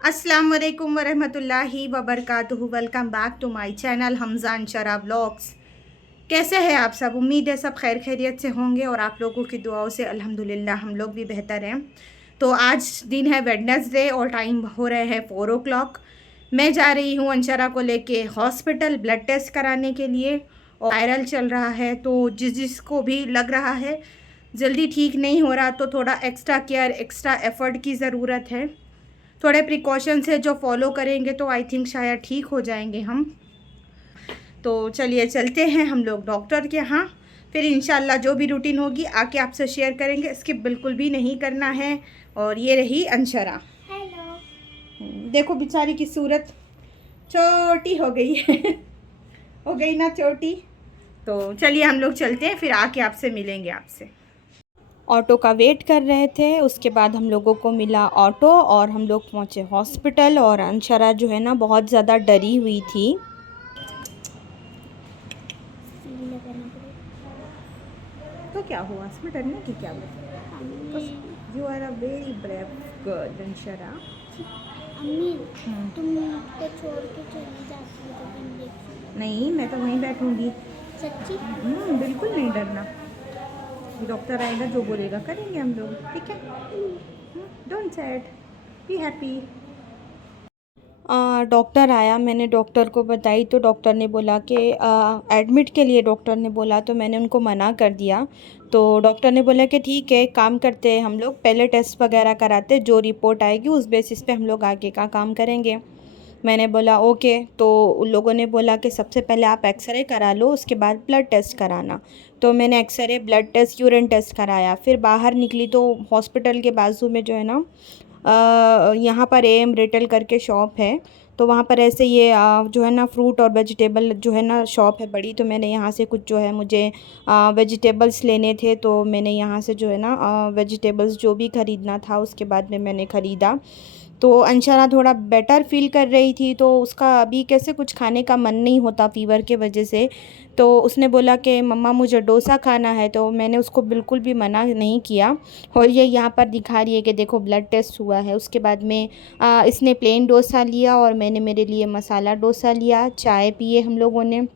अस्सलाम वालेकुम वरहमतुल्लाहि वबरकातुहू। Welcome back to my channel Hamza Anshara vlogs. कैसे हैं आप सब? उम्मीद है सब खैर खैरियत से होंगे और आप लोगों की दुआओं से अल्हम्दुलिल्लाह हम लोग भी बेहतर हैं। तो आज दिन है वेडनेसडे और टाइम हो रहे हैं 4 o'clock। मैं जा रही हूँ अंशरा को लेके हॉस्पिटल ब्लड टेस्ट कराने के लिए। और वायरल चल रहा है, तो जिसको भी लग रहा है जल्दी ठीक नहीं हो रहा तो थोड़ा एक्स्ट्रा केयर एक्स्ट्रा एफ़र्ट की ज़रूरत है। थोड़े प्रिकॉशन से जो फॉलो करेंगे तो आई थिंक शायद ठीक हो जाएंगे हम। तो चलिए चलते हैं हम लोग डॉक्टर के यहाँ। फिर इंशाल्लाह जो भी रूटीन होगी आके आपसे शेयर करेंगे, स्किप बिल्कुल भी नहीं करना है। और ये रही अंशरा। हेलो। देखो बेचारी की सूरत छोटी हो गई है हो गई ना छोटी। तो चलिए हम लोग चलते हैं, फिर आके आपसे मिलेंगे आपसे। ऑटो का वेट कर रहे थे, उसके बाद हम लोगों को मिला ऑटो और हम लोग पहुंचे हॉस्पिटल। और अंशरा जो है ना बहुत ज़्यादा डरी हुई थी। तो क्या हुआ, इसमें डरने की क्या बात? You are a very brave girl Anshara. अम्मी, तुम मुझको छोड़ के चली जाती हो तो इंजेक्शन। नहीं, मैं तो वहीं बैठूंगी। सच्ची? बिल्कुल नहीं डरना। डॉक्टर आएगा जो बोलेगा करेंगे हम लोग, ठीक है? Don't sad, be happy. Doctor आया, मैंने डॉक्टर को बताई तो डॉक्टर ने बोला कि एडमिट के लिए डॉक्टर ने बोला, तो मैंने उनको मना कर दिया। तो डॉक्टर ने बोला कि ठीक है, काम करते हैं हम लोग, पहले टेस्ट वगैरह कराते, जो रिपोर्ट आएगी उस बेसिस पे हम लोग आगे का काम करेंगे। मैंने बोला ओके। तो उन लोगों ने बोला कि सबसे पहले आप एक्सरे करा लो, उसके बाद ब्लड टेस्ट कराना। तो मैंने x ray, blood test, urine test कराया। फिर बाहर निकली तो हॉस्पिटल के बाजू में जो है ना यहाँ पर एम रिटेल करके शॉप है। तो वहाँ पर ऐसे ये जो है ना फ्रूट और वेजिटेबल जो है ना शॉप है बड़ी। तो मैंने यहाँ से कुछ जो है मुझे वेजिटेबल्स लेने थे, तो मैंने यहाँ से जो है ना वेजिटेबल्स जो भी ख़रीदना था उसके बाद में मैंने ख़रीदा। तो अंशरा थोड़ा बेटर फ़ील कर रही थी, तो उसका अभी कैसे कुछ खाने का मन नहीं होता फ़ीवर के वजह से। तो उसने बोला कि मम्मा मुझे डोसा खाना है, तो मैंने उसको बिल्कुल भी मना नहीं किया। और ये यहाँ पर दिखा रही है कि देखो ब्लड टेस्ट हुआ है। उसके बाद में इसने प्लेन डोसा लिया और मैंने मेरे लिए मसाला डोसा लिया। चाय पिए हम लोगों ने।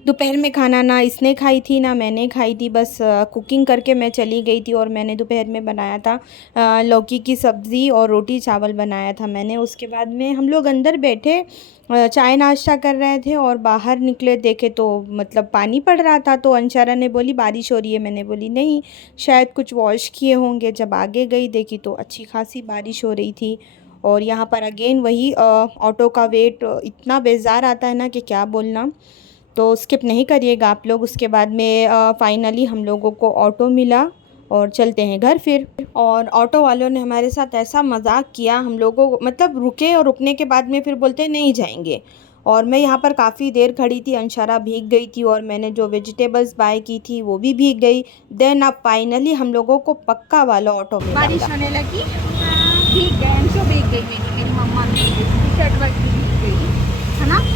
दोपहर में खाना ना इसने खाई थी ना मैंने खाई थी, बस कुकिंग करके मैं चली गई थी। और मैंने दोपहर में बनाया था लौकी की सब्ज़ी और रोटी चावल बनाया था मैंने। उसके बाद में हम लोग अंदर बैठे चाय नाश्ता कर रहे थे और बाहर निकले देखे तो मतलब पानी पड़ रहा था। तो अंशारा ने बोली बारिश हो रही है, मैंने बोली नहीं, शायद कुछ वॉश किए होंगे। जब आगे गई देखी तो अच्छी खासी बारिश हो रही थी। और यहाँ पर अगेन वही ऑटो का वेट इतना बेजार आता है ना कि क्या बोलना। तो स्किप नहीं करिएगा आप लोग। उसके बाद में फाइनली हम लोगों को ऑटो मिला और चलते हैं घर फिर। और ऑटो वालों ने हमारे साथ ऐसा मजाक किया, हम लोगों को मतलब रुके और रुकने के बाद में फिर बोलते नहीं जाएंगे। और मैं यहाँ पर काफ़ी देर खड़ी थी, अंशारा भीग गई थी और मैंने जो वेजिटेबल्स बाय की थी वो भी भीग गई। देन अब फाइनली हम लोगों को पक्का वाला ऑटो मिला। बारिश होने लगी, भीग गए, अंशु भीग गई, मेरी मम्मा टी शर्ट भीग गई है ना।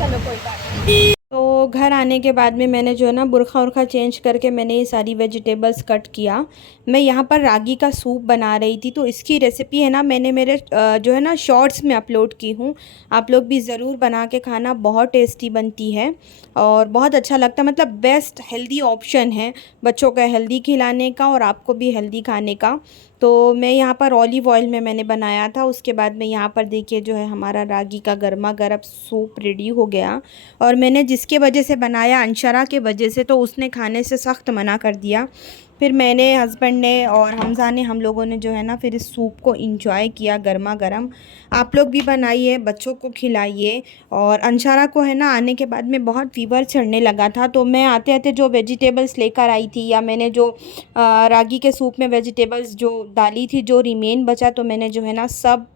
चलो कोई बात नहीं। तो घर आने के बाद में मैंने जो है ना बुर्खा उर्खा चेंज करके मैंने ये सारी वेजिटेबल्स कट किया। मैं यहाँ पर रागी का सूप बना रही थी, तो इसकी रेसिपी है ना मैंने मेरे जो है ना शॉर्ट्स में अपलोड की हूँ। आप लोग भी ज़रूर बना के खाना, बहुत टेस्टी बनती है और बहुत अच्छा लगता है। मतलब बेस्ट हेल्दी ऑप्शन है बच्चों का हेल्दी खिलाने का और आपको भी हेल्दी खाने का। तो मैं यहाँ पर ऑलिव ऑयल में मैंने बनाया था। उसके बाद में यहाँ पर देखिए जो है हमारा रागी का गर्मा गर्म सूप रेडी हो गया। और मैंने जिसके वजह से बनाया अंशरा के वजह से, तो उसने खाने से सख्त मना कर दिया। फिर मैंने, हस्बैंड ने और हमज़ा ने, हम लोगों ने जो है ना फिर इस सूप को इंजॉय किया गर्मा गर्म। आप लोग भी बनाइए, बच्चों को खिलाइए। और अंशरा को है ना आने के बाद में बहुत फीवर चढ़ने लगा था, तो मैं आते आते जो वेजिटेबल्स लेकर आई थी या मैंने जो रागी के सूप में वेजिटेबल्स जो डाली थी, जो रिमेन बचा, तो मैंने जो है ना सब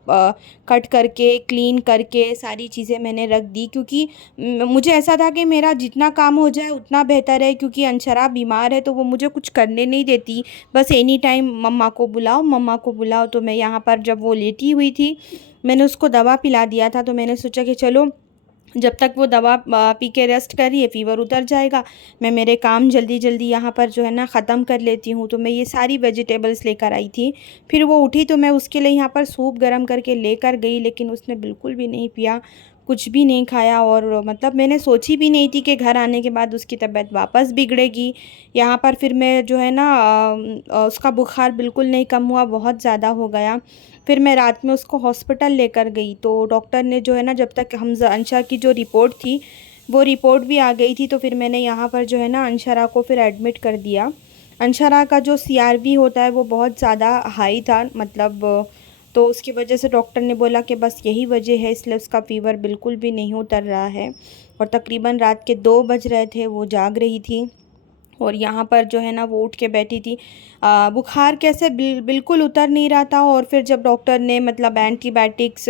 कट करके क्लीन करके सारी चीज़ें मैंने रख दी। क्योंकि मुझे ऐसा था कि मेरा जितना काम हो जाए उतना बेहतर है, क्योंकि अंशरा बीमार है तो वो मुझे कुछ करने नहीं देती, बस एनी टाइम मम्मा को बुलाओ मम्मा को बुलाओ। तो मैं यहाँ पर जब वो लेटी हुई थी मैंने उसको दवा पिला दिया था, तो मैंने सोचा कि चलो जब तक वो दवा पी के रेस्ट करिए, फ़ीवर उतर जाएगा। मैं मेरे काम जल्दी जल्दी यहाँ पर जो है ना ख़त्म कर लेती हूँ। तो मैं ये सारी वेजिटेबल्स लेकर आई थी। फिर वो उठी तो मैं उसके लिए यहाँ पर सूप गरम करके लेकर गई, लेकिन उसने बिल्कुल भी नहीं पिया, कुछ भी नहीं खाया। और मतलब मैंने सोची भी नहीं थी कि घर आने के बाद उसकी तबीयत वापस बिगड़ेगी। यहाँ पर फिर मैं जो है ना उसका बुखार बिल्कुल नहीं कम हुआ, बहुत ज़्यादा हो गया। फिर मैं रात में उसको हॉस्पिटल लेकर गई, तो डॉक्टर ने जो है ना, जब तक अंशा की जो रिपोर्ट थी वो रिपोर्ट भी आ गई थी, तो फिर मैंने यहाँ पर जो है ना अंशरा को फिर एडमिट कर दिया। अंशरा का जो सीआरबी होता है वो बहुत ज़्यादा हाई था, मतलब तो उसकी वजह से डॉक्टर ने बोला कि बस यही वजह है, इसलिए उसका फ़ीवर बिल्कुल भी नहीं उतर रहा है। और तकरीबन रात के 2 बज रहे थे, वो जाग रही थी और यहाँ पर जो है ना वो उठ के बैठी थी। बुखार कैसे बिल्कुल उतर नहीं रहा था। और फिर जब डॉक्टर ने मतलब एंटीबायोटिक्स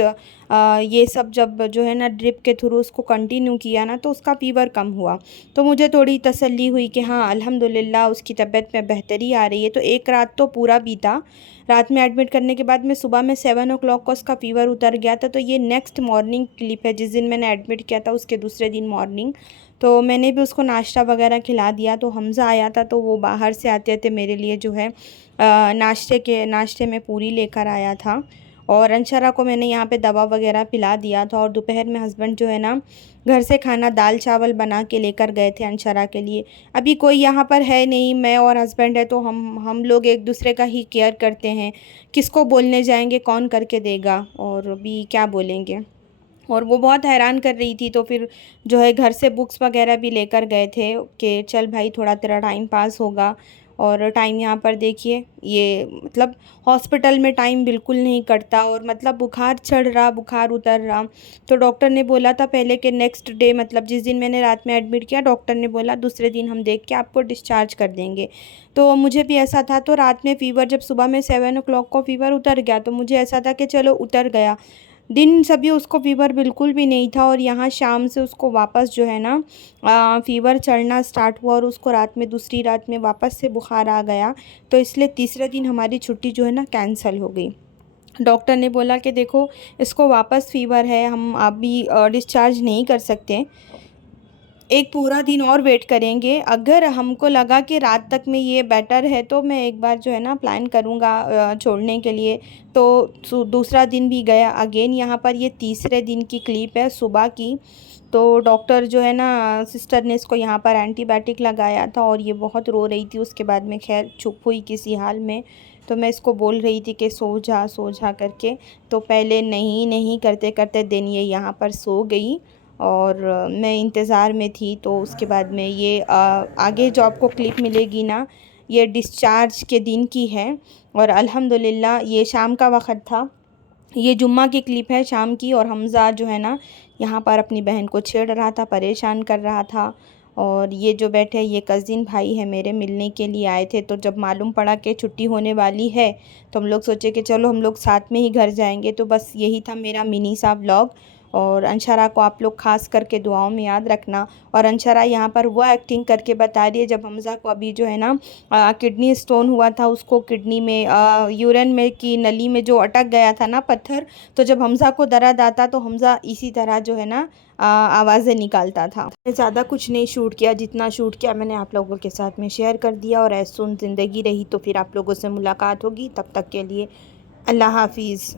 ये सब जब जो है ना ड्रिप के थ्रू उसको कंटिन्यू किया ना, तो उसका फ़ीवर कम हुआ। तो मुझे थोड़ी तसल्ली हुई कि हाँ अल्हम्दुलिल्लाह उसकी तबीयत में बेहतरी आ रही है। तो एक रात तो पूरा बीता। रात में एडमिट करने के बाद में सुबह में 7 ओ क्लॉक को उसका फ़ीवर उतर गया था। तो ये नेक्स्ट मॉर्निंग क्लिप है, जिस दिन मैंने एडमिट किया था उसके दूसरे दिन मॉर्निंग। तो मैंने भी उसको नाश्ता वगैरह खिला दिया। तो हमज़ा आया था, तो वो बाहर से आते-आते मेरे लिए जो है नाश्ते में पूरी लेकर आया था। और अंशरा को मैंने यहाँ पे दवा वगैरह पिला दिया था। और दोपहर में हस्बैंड जो है ना घर से खाना दाल चावल बना के लेकर गए थे अंशरा के लिए। अभी कोई यहाँ पर है नहीं, मैं और हस्बैंड है, तो हम लोग एक दूसरे का ही केयर करते हैं। किसको बोलने जाएंगे, कौन करके देगा, और अभी क्या बोलेंगे। और वो बहुत हैरान कर रही थी, तो फिर जो है घर से बुक्स वगैरह भी लेकर गए थे कि चल भाई थोड़ा तेरा टाइम पास होगा। और टाइम यहाँ पर देखिए, ये मतलब हॉस्पिटल में टाइम बिल्कुल नहीं कटता। और मतलब बुखार चढ़ रहा, बुखार उतर रहा। तो डॉक्टर ने बोला था पहले कि नेक्स्ट डे, मतलब जिस दिन मैंने रात में एडमिट किया, डॉक्टर ने बोला दूसरे दिन हम देख के आपको डिस्चार्ज कर देंगे। तो मुझे भी ऐसा था। तो रात में फ़ीवर जब सुबह में 7 ओ क्लॉक को फ़ीवर उतर गया, तो मुझे ऐसा था कि चलो उतर गया। दिन सभी उसको फ़ीवर बिल्कुल भी नहीं था। और यहाँ शाम से उसको वापस जो है ना फ़ीवर चढ़ना स्टार्ट हुआ, और उसको रात में दूसरी रात में वापस से बुखार आ गया। तो इसलिए तीसरे दिन हमारी छुट्टी जो है ना कैंसिल हो गई। डॉक्टर ने बोला कि देखो इसको वापस फ़ीवर है, हम अभी डिस्चार्ज नहीं कर सकते, एक पूरा दिन और वेट करेंगे। अगर हमको लगा कि रात तक में ये बेटर है, तो मैं एक बार जो है ना प्लान करूँगा छोड़ने के लिए। तो दूसरा दिन भी गया। अगेन यहाँ पर ये तीसरे दिन की क्लिप है, सुबह की। तो डॉक्टर जो है ना सिस्टर ने इसको यहाँ पर एंटीबायोटिक लगाया था, और ये बहुत रो रही थी। उसके बाद में खैर चुप हुई किसी हाल में। तो मैं इसको बोल रही थी कि सो जा करके। तो पहले नहीं नहीं करते करते दिन ये यहाँ पर सो गई। और मैं इंतज़ार में थी। तो उसके बाद में ये आगे जो आपको क्लिप मिलेगी ना, ये डिस्चार्ज के दिन की है। और अल्हम्दुलिल्लाह ये शाम का वक़्त था। ये जुम्मा की क्लिप है शाम की। और हमज़ा जो है ना यहाँ पर अपनी बहन को छेड़ रहा था, परेशान कर रहा था। और ये जो बैठे ये कज़िन भाई है मेरे, मिलने के लिए आए थे। तो जब मालूम पड़ा कि छुट्टी होने वाली है, तो हम लोग सोचे कि चलो हम लोग साथ में ही घर जाएंगे। तो बस यही था मेरा मिनी सा व्लॉग। और अंशरा को आप लोग ख़ास करके दुआओं में याद रखना। और अंशरा यहाँ पर वो एक्टिंग करके बता रही है, जब हमज़ा को अभी जो है ना किडनी स्टोन हुआ था, उसको किडनी में यूरिन में की नली में जो अटक गया था ना पत्थर। तो जब हमज़ा को दर्द आता, तो हमज़ा इसी तरह जो है ना आवाज़ें निकालता था। मैंने ज़्यादा कुछ नहीं शूट किया, जितना शूट किया मैंने आप लोगों के साथ में शेयर कर दिया। और ऐसे ज़िंदगी रही तो फिर आप लोगों से मुलाकात होगी। तब तक के लिए अल्लाह हाफिज़।